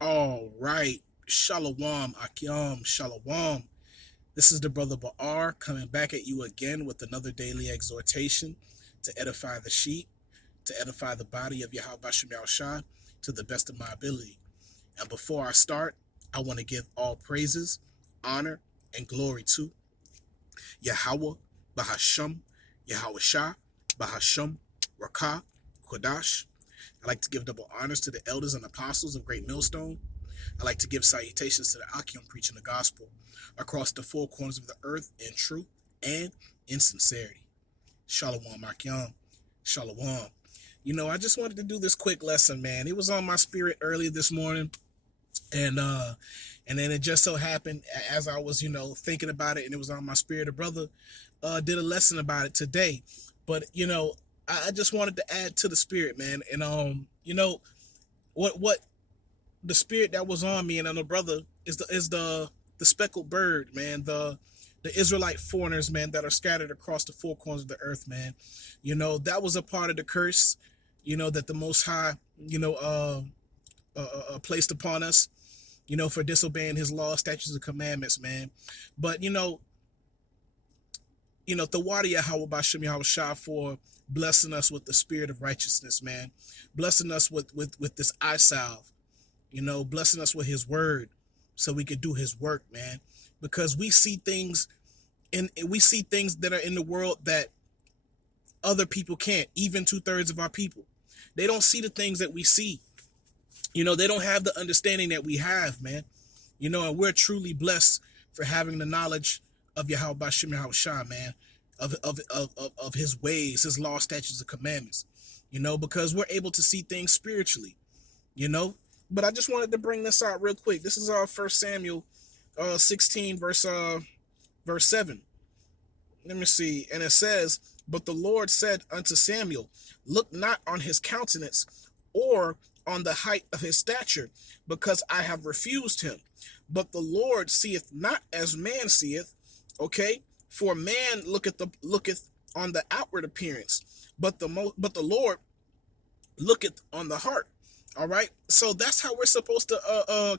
All right. Shalom, Akim, Shalom. This is the brother Ba'ar coming back at you again with another daily exhortation to edify the sheep, to edify the body of Yahweh Shem Shah to the best of my ability. And before I start, I want to give all praises, honor, and glory to Yahweh, Bahasham, Yahweh Shah, Bahasham, Rakah, Kodash. I like to give double honors to the elders and apostles of Great Millstone. I like to give salutations to the Akim preaching the gospel across the four corners of the earth in truth and in sincerity. Shalom, Akim. Shalom. I just wanted to do this quick lesson, man. It was on my spirit early this morning, and then it just so happened as I was, thinking about it, and it was on my spirit. A brother did a lesson about it today, but I just wanted to add to the spirit, man. And what the spirit that was on me and on the brother is the speckled bird, man. The Israelite foreigners, man, that are scattered across the four corners of the earth, man. That was a part of the curse, that the Most High, placed upon us, for disobeying His law, statutes, and commandments, man. But Thawadi Yahweh Bashem Yahweh Shah for blessing us with the spirit of righteousness, man. Blessing us with this eye salve, blessing us with His word so we could do His work, man. Because we see things that are in the world that other people can't, even 2/3 of our people. They don't see the things that we see. They don't have the understanding that we have, man. And we're truly blessed for having the knowledge of Yahweh Bashem Yahweh Shah, man, of His ways, His law, statutes, and commandments, because we're able to see things spiritually, But I just wanted to bring this out real quick. This is 1 Samuel 16, verse 7. Let me see. And it says, "But the Lord said unto Samuel, Look not on his countenance or on the height of his stature, because I have refused him. But the Lord seeth not as man seeth." Okay, for man looketh on the outward appearance, but the Lord looketh on the heart. All right, so that's how we're supposed to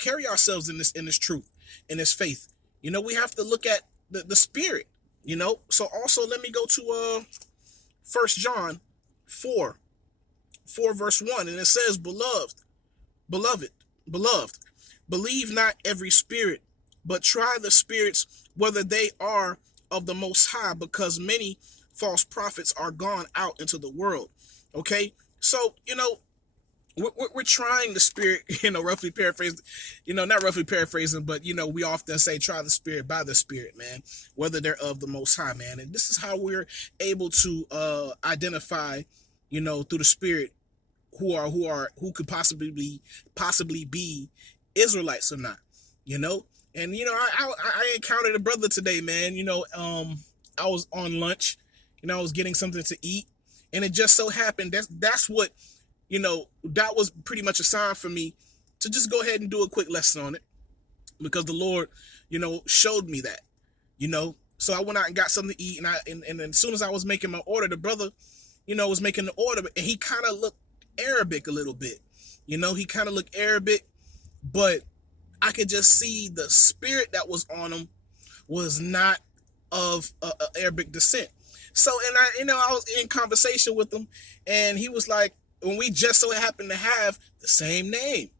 carry ourselves in this truth, in this faith. We have to look at the spirit. So also let me go to 1 John 4 verse 1, and it says, beloved, believe not every spirit, but try the spirits whether they are of the Most High, because many false prophets are gone out into the world. Okay, so we're trying the spirit, roughly paraphrased, not roughly paraphrasing, but we often say try the spirit by the spirit, man, whether they're of the Most High, man. And this is how we're able to identify, through the spirit, who could possibly be Israelites or not, And I encountered a brother today, man. I was on lunch, I was getting something to eat, and it just so happened that's what, that was pretty much a sign for me to just go ahead and do a quick lesson on it, because the Lord, showed me that, So I went out and got something to eat, and as soon as I was making my order, the brother, was making the order, and he kind of looked Arabic a little bit, he kind of looked Arabic, but I could just see the spirit that was on him was not of Arabic descent. So, and I was in conversation with him, and he was like, when we just so happen to have the same name,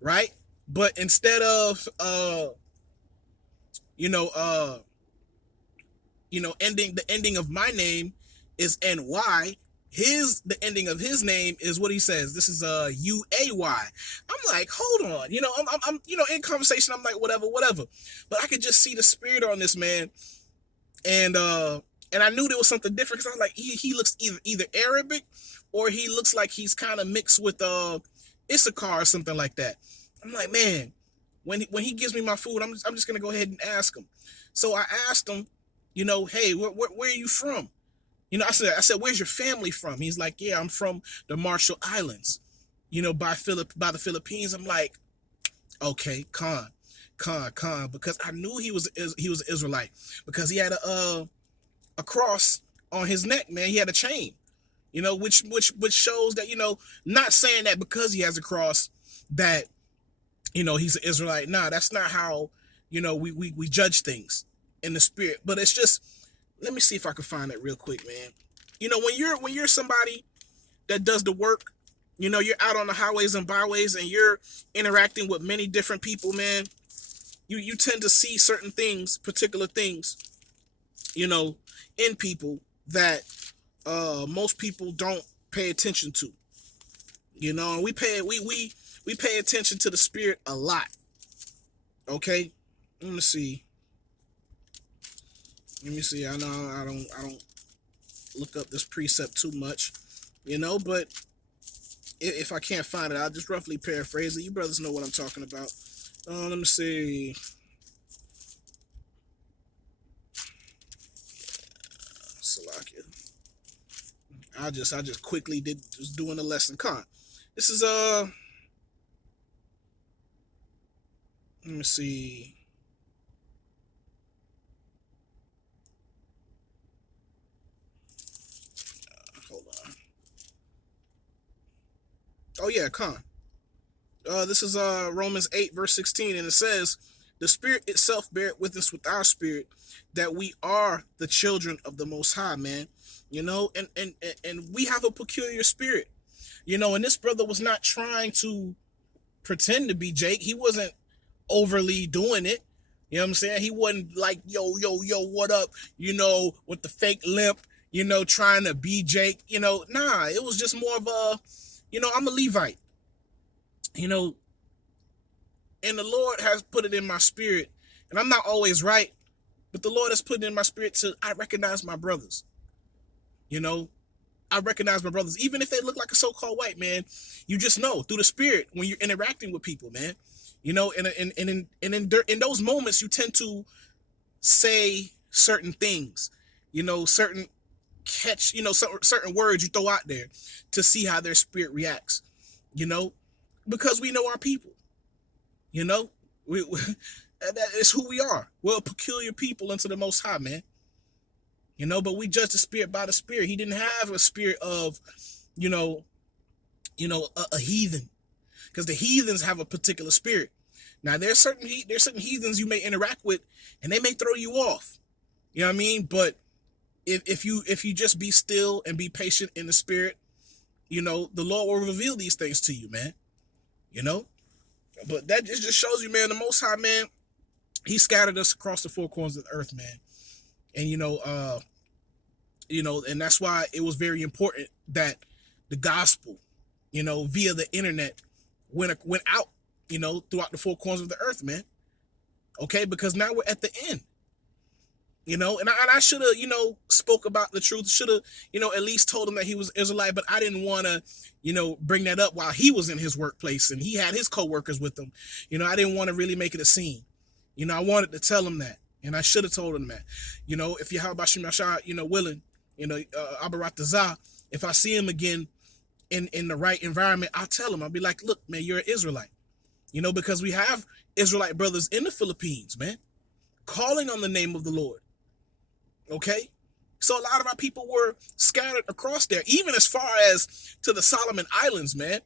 right? But instead of the ending of my name is NY, the ending of his name is what he says. This is UAY. I'm like, hold on, I'm in conversation. I'm like, whatever. But I could just see the spirit on this man, and I knew there was something different, because I was like, he looks either Arabic, or he looks like he's kind of mixed with Issachar or something like that. I'm like, man, when he gives me my food, I'm just gonna go ahead and ask him. So I asked him, hey, where are you from? I said, where's your family from? He's like, yeah, I'm from the Marshall Islands, by the Philippines. I'm like, okay, Khan, because I knew he was an Israelite, because he had a cross on his neck, man. He had a chain, which shows that, not saying that because he has a cross, that, he's an Israelite. Nah, that's not how, we judge things in the spirit. But it's just, let me see if I can find it real quick, man. When you're somebody that does the work, you're out on the highways and byways and you're interacting with many different people, man. You tend to see certain things, particular things, in people that most people don't pay attention to. And we pay attention to the spirit a lot. Okay? Let me see. I know I don't look up this precept too much, but if I can't find it, I'll just roughly paraphrase it. You brothers know what I'm talking about. Let me see. Salakia. I just quickly was doing the lesson. Con. This is let me see. Hold on. Oh yeah, con. This is Romans 8 verse 16, and it says, "The Spirit itself beareth witness with our spirit that we are the children of the Most High." Man, and we have a peculiar spirit, and this brother was not trying to pretend to be Jake. He wasn't overly doing it. You know what I'm saying? He wasn't like, yo, what up? With the fake limp, trying to be Jake. Nah, it was just more of a, I'm a Levite. And the Lord has put it in my spirit, and I'm not always right, but the Lord has put it in my spirit I recognize my brothers. I recognize my brothers, even if they look like a so-called white man. You just know through the spirit when you're interacting with people, man. And in those moments, you tend to say certain things, certain catch, certain words you throw out there to see how their spirit reacts, because we know our people, that is who we are. We're a peculiar people unto the Most High, man. But we judge the spirit by the spirit. He didn't have a spirit of, a heathen, because the heathens have a particular spirit. Now there's certain heathens you may interact with, and they may throw you off. You know what I mean? But if you just be still and be patient in the spirit, the Lord will reveal these things to you, man. But that just shows you, man, the Most High, man, He scattered us across the four corners of the earth, man. And and that's why it was very important that the gospel, via the internet went out, throughout the four corners of the earth, man. Okay, because now we're at the end. And I should have, spoke about the truth, should have, at least told him that he was Israelite, but I didn't want to, bring that up while he was in his workplace and he had his co-workers with him. I didn't want to really make it a scene. I wanted to tell him that, and I should have told him that. If Yahweh Shem Yashar, willing, Abarat, if I see him again in the right environment, I'll tell him. I'll be like, look, man, you're an Israelite. Because we have Israelite brothers in the Philippines, man, calling on the name of the Lord. Okay? So a lot of our people were scattered across there, even as far as to the Solomon Islands, man.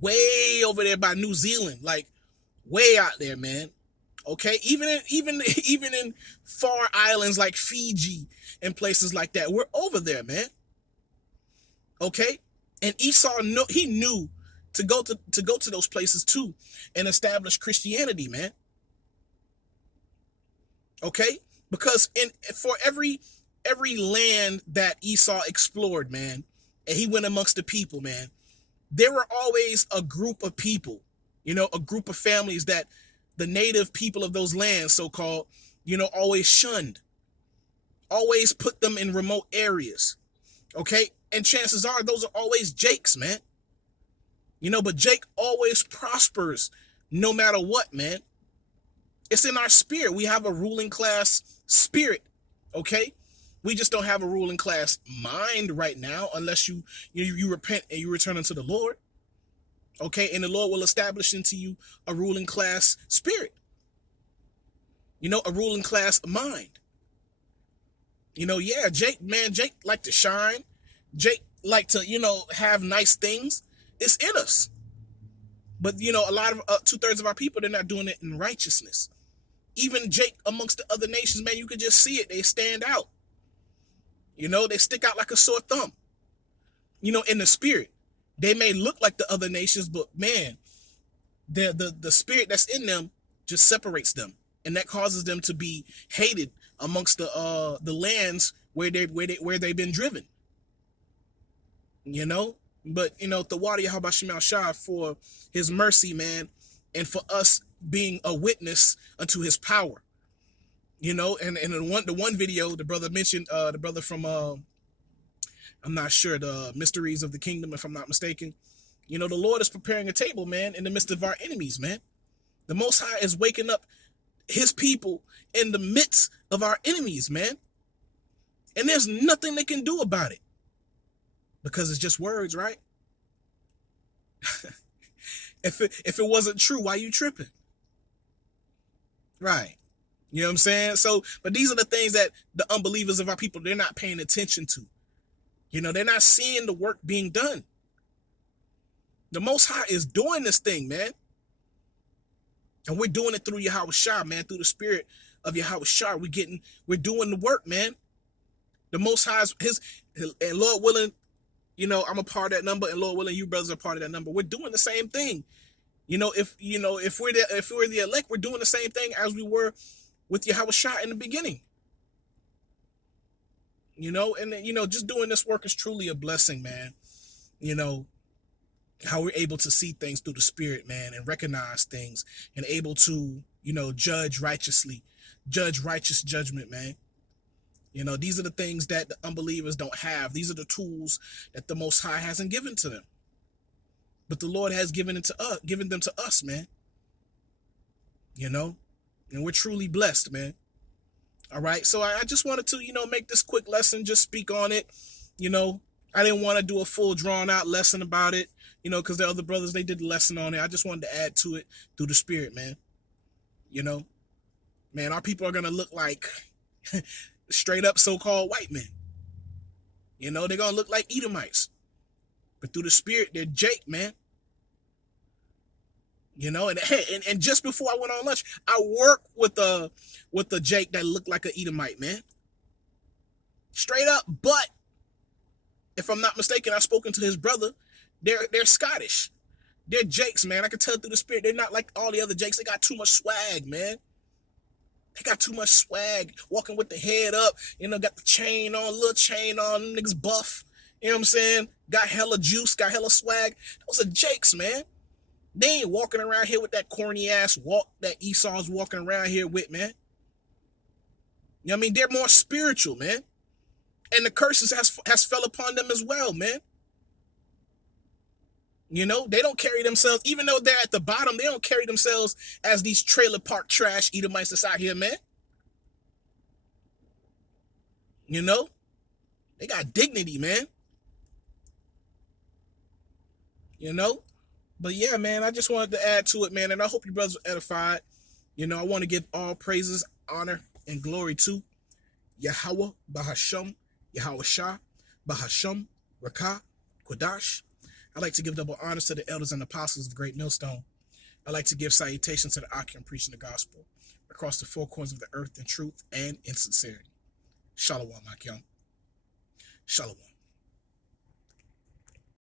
Way over there by New Zealand, like way out there, man. Okay? Even in far islands like Fiji and places like that, we're over there, man. Okay? And Esau knew to go to those places too and establish Christianity, man. Okay? Because for every land that Esau explored, man, and he went amongst the people, man, there were always a group of people, a group of families that the native people of those lands, so-called, always shunned, always put them in remote areas. Okay? And chances are those are always Jakes, man. But Jake always prospers no matter what, man. It's in our spirit. We have a ruling class spirit, okay? We just don't have a ruling class mind right now unless you repent and you return unto the Lord, okay? And the Lord will establish into you a ruling class spirit, a ruling class mind. Yeah, Jake like to shine. Jake like to, have nice things. It's in us. But a lot of 2/3 of our people, they're not doing it in righteousness. Even Jake amongst the other nations, man, you could just see it. They stand out. They stick out like a sore thumb. In the spirit, they may look like the other nations, but man, the spirit that's in them just separates them, and that causes them to be hated amongst the lands where they've been driven. But Tawadi Habashim Shah for his mercy, man, and for us being a witness unto his power. And in the one video, the brother mentioned the brother from I'm not sure, the Mysteries of the Kingdom, if I'm not mistaken. The Lord is preparing a table, man, in the midst of our enemies, man. The Most High is waking up his people in the midst of our enemies, man. And there's nothing they can do about it. Because it's just words, right? If it wasn't true, why you tripping? Right. You know what I'm saying? So, but these are the things that the unbelievers of our people, they're not paying attention to. They're not seeing the work being done. The Most High is doing this thing, man. And we're doing it through Yahweh Shah, man, through the spirit of Yahweh Shah. We're doing the work, man. The Most High is and Lord willing, I'm a part of that number, and Lord willing, you brothers are part of that number. We're doing the same thing. If we're the elect, we're doing the same thing as we were with Yahweh Shah in the beginning. Just doing this work is truly a blessing, man. How we're able to see things through the spirit, man, and recognize things, and able to, judge righteously, judge righteous judgment, man. These are the things that the unbelievers don't have. These are the tools that the Most High hasn't given to them. But the Lord has given them to us, man. And we're truly blessed, man. All right. So I just wanted to, make this quick lesson, just speak on it. I didn't want to do a full drawn out lesson about it, because the other brothers, they did a lesson on it. I just wanted to add to it through the spirit, man. Man, our people are going to look like straight up so-called white men. They're going to look like Edomites. But through the spirit, they're Jake, man. And just before I went on lunch, I worked with a Jake that looked like an Edomite, man. Straight up. But if I'm not mistaken, I've spoken to his brother. They're Scottish. They're Jakes, man. I can tell through the spirit. They're not like all the other Jakes. They got too much swag, man. They got too much swag. Walking with the head up. Got the chain on, little chain on. Niggas buff. You know what I'm saying? Got hella juice, got hella swag. Those are Jakes, man. They ain't walking around here with that corny ass walk that Esau's walking around here with, man. You know what I mean? They're more spiritual, man. And the curses has fell upon them as well, man. They don't carry themselves, even though they're at the bottom, they don't carry themselves as these trailer park trash Edomites that's out here, man. They got dignity, man. But yeah, man, I just wanted to add to it, man, and I hope you brothers are edified. I want to give all praises, honor, and glory to Yahweh Bahasham, Yahweh Shah, Bahasham, Rakah, Kodash. I'd like to give double honors to the elders and apostles of the Great Millstone. I'd like to give salutations to the Akim preaching the gospel across the four corners of the earth in truth and in sincerity. Shalom, Akim. Shalom.